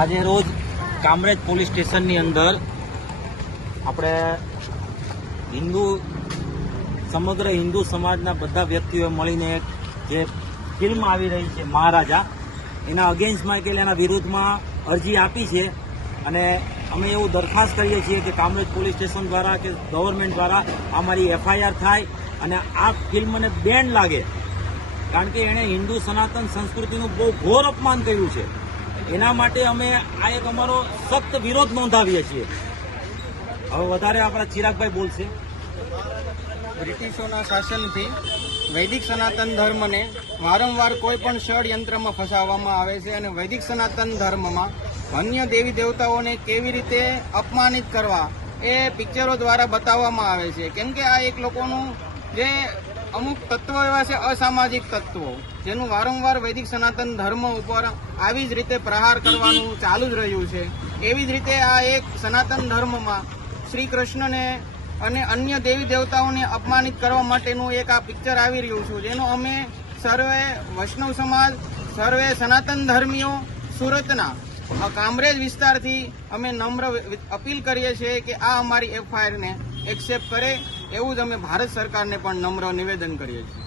આજે રોજ કામરેજ પોલીસ સ્ટેશનની અંદર આપણે સમગ્ર હિન્દુ સમાજના બધા વ્યક્તિઓએ મળીને એક જે ફિલ્મ આવી રહી છે મહારાજા, એના અગેન્સ્ટમાં કે એના વિરુદ્ધમાં અરજી આપી છે અને અમે એવું દરખાસ્ત કરીએ છીએ કે કામરેજ પોલીસ સ્ટેશન દ્વારા કે ગવર્મેન્ટ દ્વારા અમારી એફઆઈઆર થાય અને આ ફિલ્મને બેન લાગે, કારણ કે એણે હિન્દુ સનાતન સંસ્કૃતિનું બહુ ઘોર અપમાન કર્યું છે. એના માટે અમે આ એક અમારો સખ્ત વિરોધ નોંધાવીએ છીએ. હવે વધારે આપણા ચિરાગભાઈ બોલશે. બ્રિટિશોના શાસનથી વૈદિક સનાતન ધર્મને વારંવાર કોઈ પણ ષડયંત્રમાં ફસાવવામાં આવે છે અને વૈદિક સનાતન ધર્મમાં અન્ય દેવી દેવતાઓને કેવી રીતે અપમાનિત કરવા એ પિક્ચરો દ્વારા બતાવવામાં આવે છે. કેમ કે આ એક લોકોનું જે અમુક તત્વો એવા છે, અસામાજિક તત્વો, જેનું વારંવાર વૈદિક સનાતન ધર્મ ઉપર આવી જ રીતે પ્રહાર કરવાનું ચાલુ જ રહ્યું છે. એવી જ રીતે આ એક સનાતન ધર્મમાં શ્રી કૃષ્ણને અને અન્ય દેવી દેવતાઓને અપમાનિત કરવા માટેનું એક આ પિક્ચર આવી રહ્યું છે, જેનો અમે સર્વે વૈષ્ણવ સમાજ, સર્વે સનાતન ધર્મીઓ સુરતના કામરેજ વિસ્તારથી અમે નમ્ર અપીલ કરીએ છીએ કે આ અમારી એફઆઈઆરને એક્સેપ્ટ કરે, એવું જ અમે ભારત સરકારને પણ નમ્ર નિવેદન કરીએ છીએ.